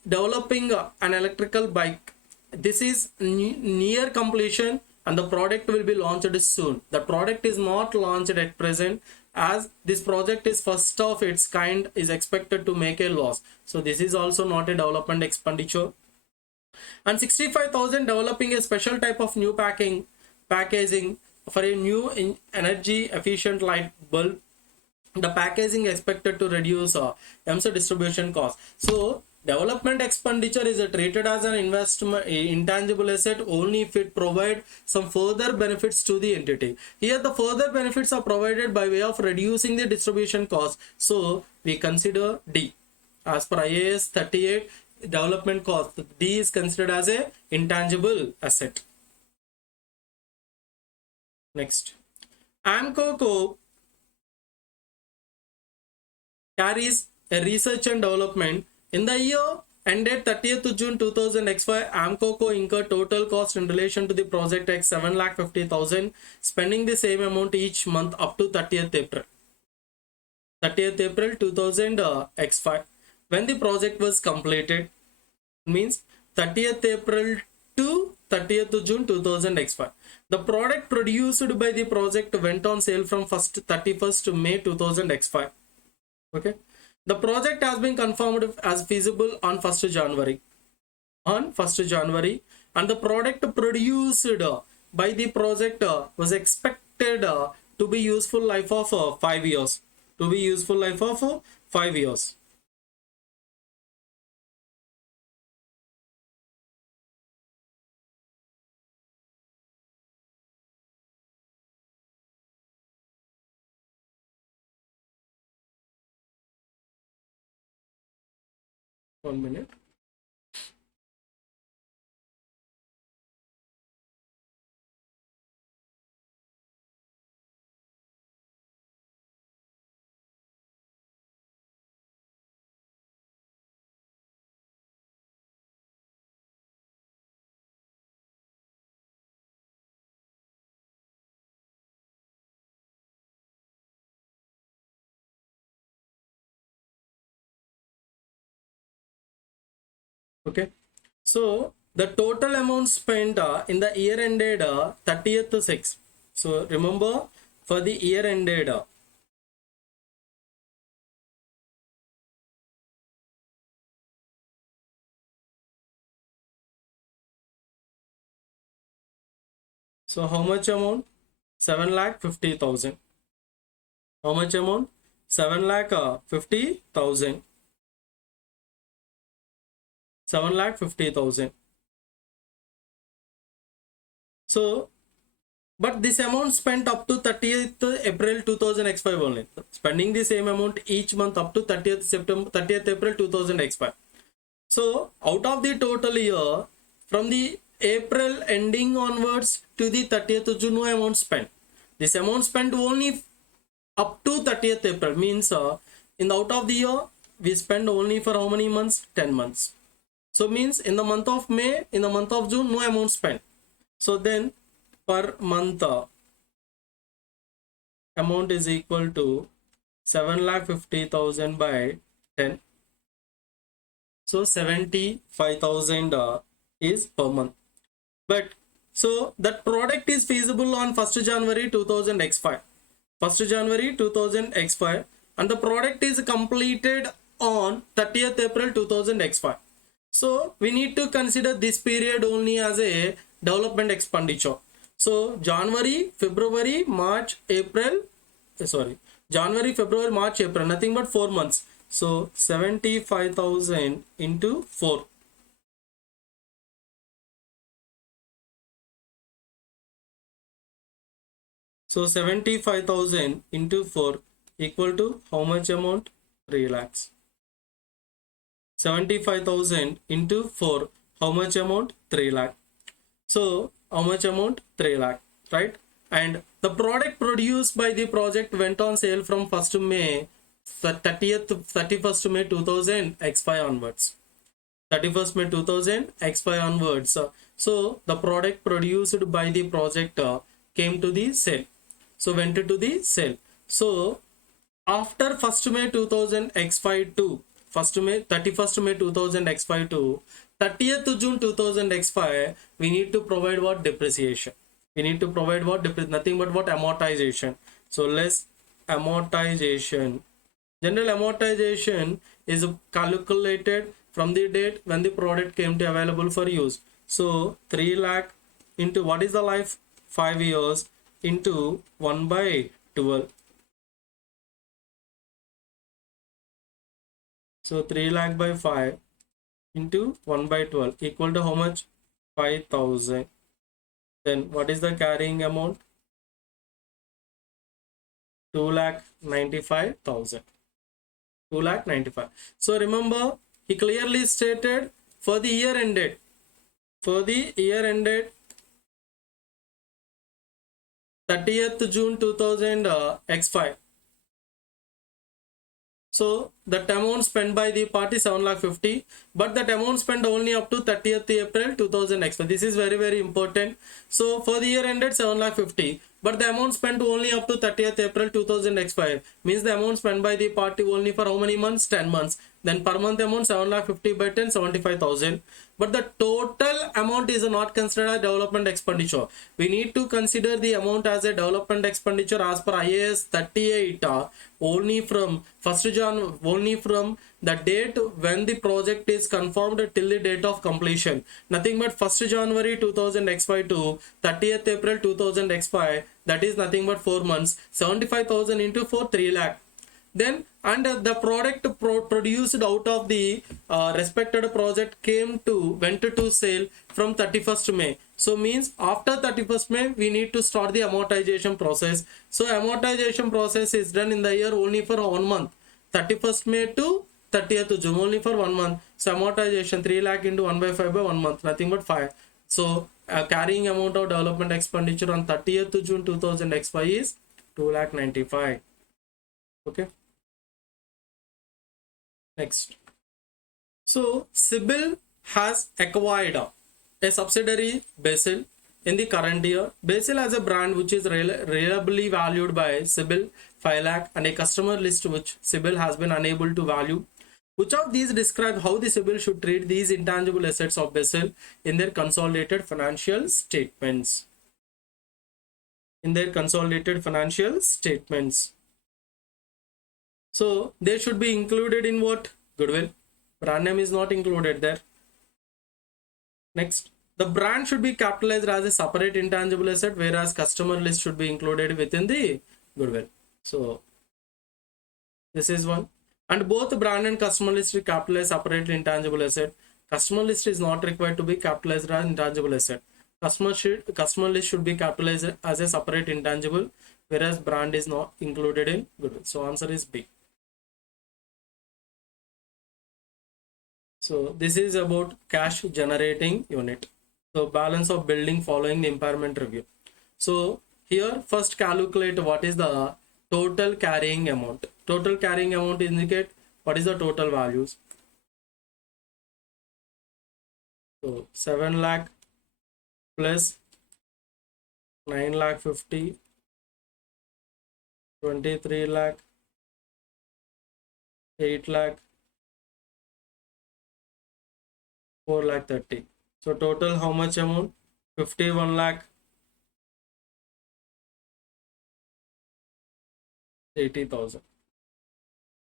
developing an electrical bike. this is near completion and the product will be launched soon. The product is not launched at present, as this project is first of its kind, is expected to make a loss. So this is also not a development expenditure. And 65,000 developing a special type of new packaging for a new energy efficient light bulb. The packaging expected to reduce EMSA distribution cost. So development expenditure is treated as an investment intangible asset only if it provide some further benefits to the entity. Here the further benefits are provided by way of reducing the distribution cost. So we consider D. As per IAS 38, development cost, D is considered as a intangible asset. Next, AMCO carries a research and development. In the year ended 30th June 2005, AMCO incurred total cost in relation to the project at 7,50,000, spending the same amount each month up to 30th April. 30th April 2005. When the project was completed, means 30th April to 30th June 2005. The product produced by the project went on sale from 31st May 2005. Okay, the project has been confirmed as feasible on 1st January. On 1st January, and the product produced by the project was expected to be useful life of 5 years. To be useful life of 5 years. One minute. Okay, so the total amount spent in the year ended 30th 6. So remember, for the year ended so how much amount? 7,50,000. How much amount? 7,50,000. 7,50,000. So, but this amount spent up to 30th April 2005 only. Spending the same amount each month up to 30th April 2005. So, out of the total year, from the April ending onwards to the 30th June, no amount spent. This amount spent only up to 30th April, means in the out of the year, we spend only for how many months? 10 months. So means in the month of May, in the month of June, no amount spent. So then per month amount is equal to 7,50,000 by 10. So 75,000 is per month. But so that product is feasible on 1st January 2005. 1st January 2005, and the product is completed on 30th April 2005. So we need to consider this period only as a development expenditure. So January, February, March, April, January, February, March, April, nothing but 4 months. So 75,000 into 4. So 75,000 into 4 equal to how much amount? 3 lakhs. 75,000 into 4, how much amount? 3 lakh. So how much amount? 3 lakh, right? And the product produced by the project went on sale from 1st May 31st May 2000 X5 onwards. 31st May 2000 X5 onwards. So the product produced by the project came to the sale. So went to the sale. So after 1st May 2000 X5 2, 31st May 2000 to 30th June 2000 we need to provide what? Depreciation. We need to provide what? Nothing but what? Amortization. So less amortization. General amortization is calculated from the date when the product came to available for use. So 3 lakh into what is the life? 5 years into 1 by 12. So 3 lakh by 5 into 1 by 12 equal to how much? 5,000. Then what is the carrying amount? 2,95,000. 2,95,000. So remember, he clearly stated for the year ended. For the year ended 30th June 2000 X5. So that amount spent by the party 7,50,000, but that amount spent only up to 30th April 2000 X5. This is very, very important. So for the year ended 7,50,000, but the amount spent only up to 30th April 2000 X5 means the amount spent by the party only for how many months? 10 months. Then per month amount 7,50,000 by 10, 75,000. But the total amount is not considered as development expenditure. We need to consider the amount as a development expenditure as per IAS 38 only from 1st Jan, only from the date when the project is confirmed till the date of completion. Nothing but 1st January 2000 X5 to 30th April 2000 X5, that is nothing but 4 months. 75,000 into 4, 3 lakh. Then and the product produced out of the respected project went to sale from 31st May. So means after 31st May we need to start the amortization process. So amortization process is done in the year only for 1 month, 31st May to 30th June, only for 1 month. So amortization 3 lakh into 1 by 5 by 1 month, nothing but 5. So carrying amount of development expenditure on 30th June 2000 X5 is 2,95,000. Okay. Next. So CIBIL has acquired a subsidiary Basil in the current year. Basil has a brand which is reliably valued by CIBIL 5 lakh and a customer list which CIBIL has been unable to value. Which of these describe how the CIBIL should treat these intangible assets of Basil in their consolidated financial statements? In their consolidated financial statements. So they should be included in what? Goodwill. Brand name is not included there. Next, the brand should be capitalized as a separate intangible asset, whereas customer list should be included within the goodwill. So this is one. And both brand and customer list is capitalized separate intangible asset. Customer list is not required to be capitalized as intangible asset. Customer list should be capitalized as a separate intangible, whereas brand is not included in goodwill. So answer is B. So this is about cash generating unit. So balance of building following the impairment review. So here first calculate what is the total carrying amount. Total carrying amount indicate what is the total values. So 7 lakh plus 9 lakh 50, 23 lakh, 8 lakh, 4 lakh 30. So total how much amount? 51 lakh 80,000.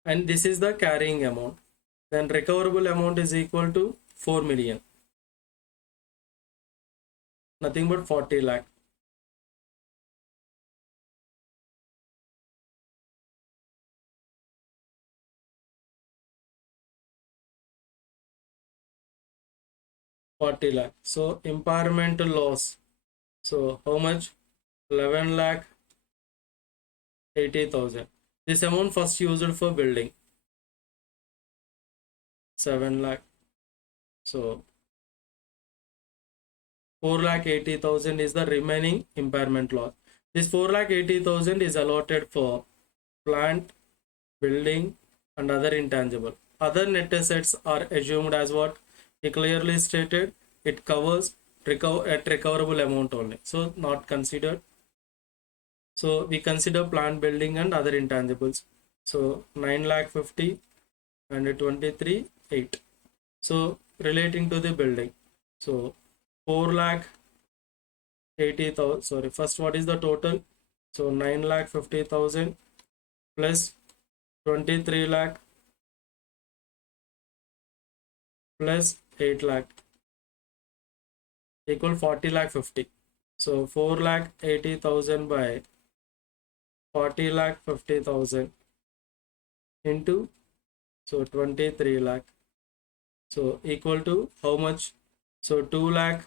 And this is the carrying amount. Then recoverable amount is equal to 4 million. Nothing but 40 lakh. So impairment loss. So how much? 11 lakh 80,000. This amount first used for building. 7 lakh. So 4 lakh 80,000 is the remaining impairment loss. This 4 lakh 80,000 is allotted for plant, building, and other intangible. Other net assets are assumed as what? He clearly stated it covers at recoverable amount only. So not considered. So we consider plant, building, and other intangibles. So 9 lakh 50, and 23 8. So relating to the building, so 4 lakh 80,000, sorry, first what is the total? So 9 lakh 50,000 plus 23 lakh plus 8 lakh equal 40 lakh 50. So 4 lakh 80,000 by 40 lakh 50,000 into, so 23 lakh, so equal to how much? So 2 lakh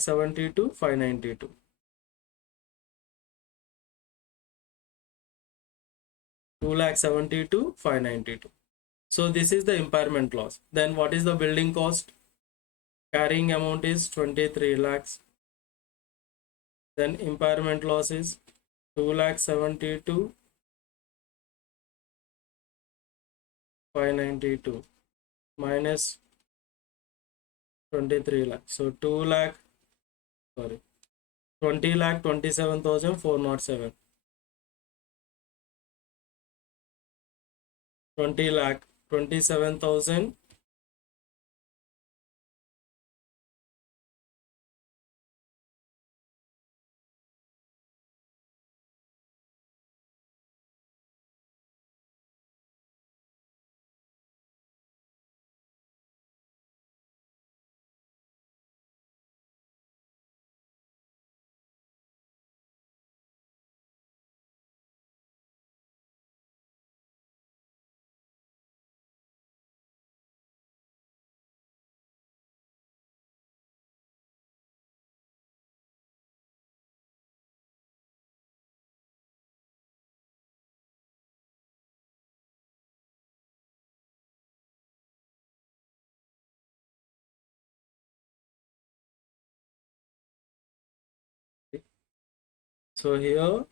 72 592, 2,72,592. 592. So this is the impairment loss. Then what is the building cost? Carrying amount is 23 lakhs. Then impairment loss is 2,72,592 minus 23 lakhs. So 2 lakh, sorry, 20 lakh 27,407. 20 lakh 27,000. So here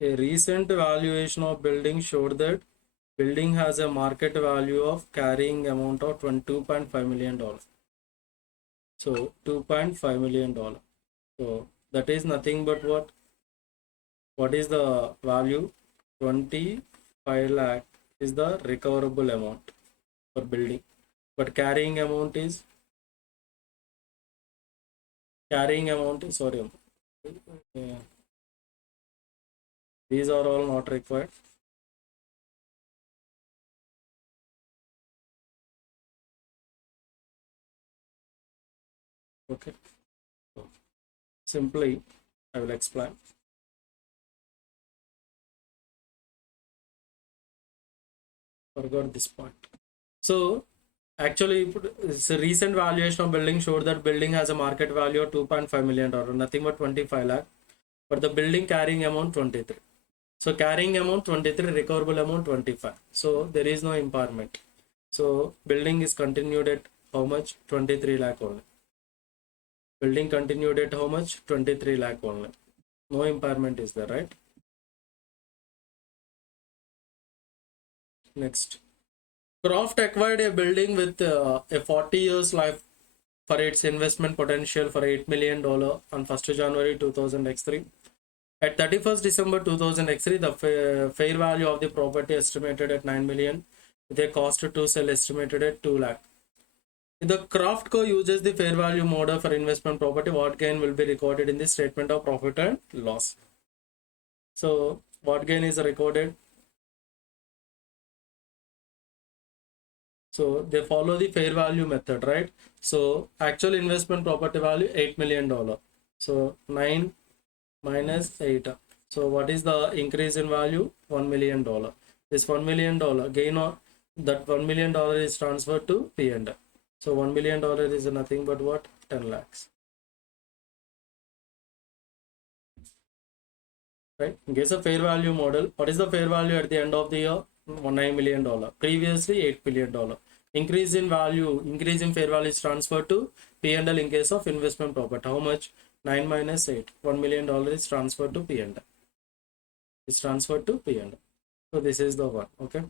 a recent valuation of building showed that building has a market value of carrying amount of $2.5 million. So $2.5 million. So that is nothing but what? What is the value? 25 lakh is the recoverable amount for building. But carrying amount is sorry. These are all not required. Okay. So simply I will explain. Forgot this point. So actually it's a recent valuation of building showed that building has a market value of $2.5 million, nothing but 25 lakh, but the building carrying amount 23. So carrying amount 23, recoverable amount 25. So there is no impairment. So building is continued at how much? 23 lakh only. Building continued at how much? 23 lakh only. No impairment is there, right? Next. Croft acquired a building with a 40 years life for its investment potential for $8 million on 1st January 2003. At 31st December 2003, the fair value of the property estimated at 9 million, with a cost to sell estimated at 2 lakh. If the Craft Co uses the fair value model for investment property, what gain will be recorded in the statement of profit and loss? So what gain is recorded? So they follow the fair value method, right? So actual investment property value $8 million. So 9 minus 8. So what is the increase in value? $1 million. This $1 million gain on that $1 million is transferred to P&L. So $1 million is nothing but what? 10 lakhs. Right? In case of fair value model, what is the fair value at the end of the year? $9 million. Previously $8 million. Increase in value, increase in fair value is transferred to P&L in case of investment property. How much? 9 minus 8. $1 million is transferred to P&L. It's transferred to P&L. So this is the one. Okay.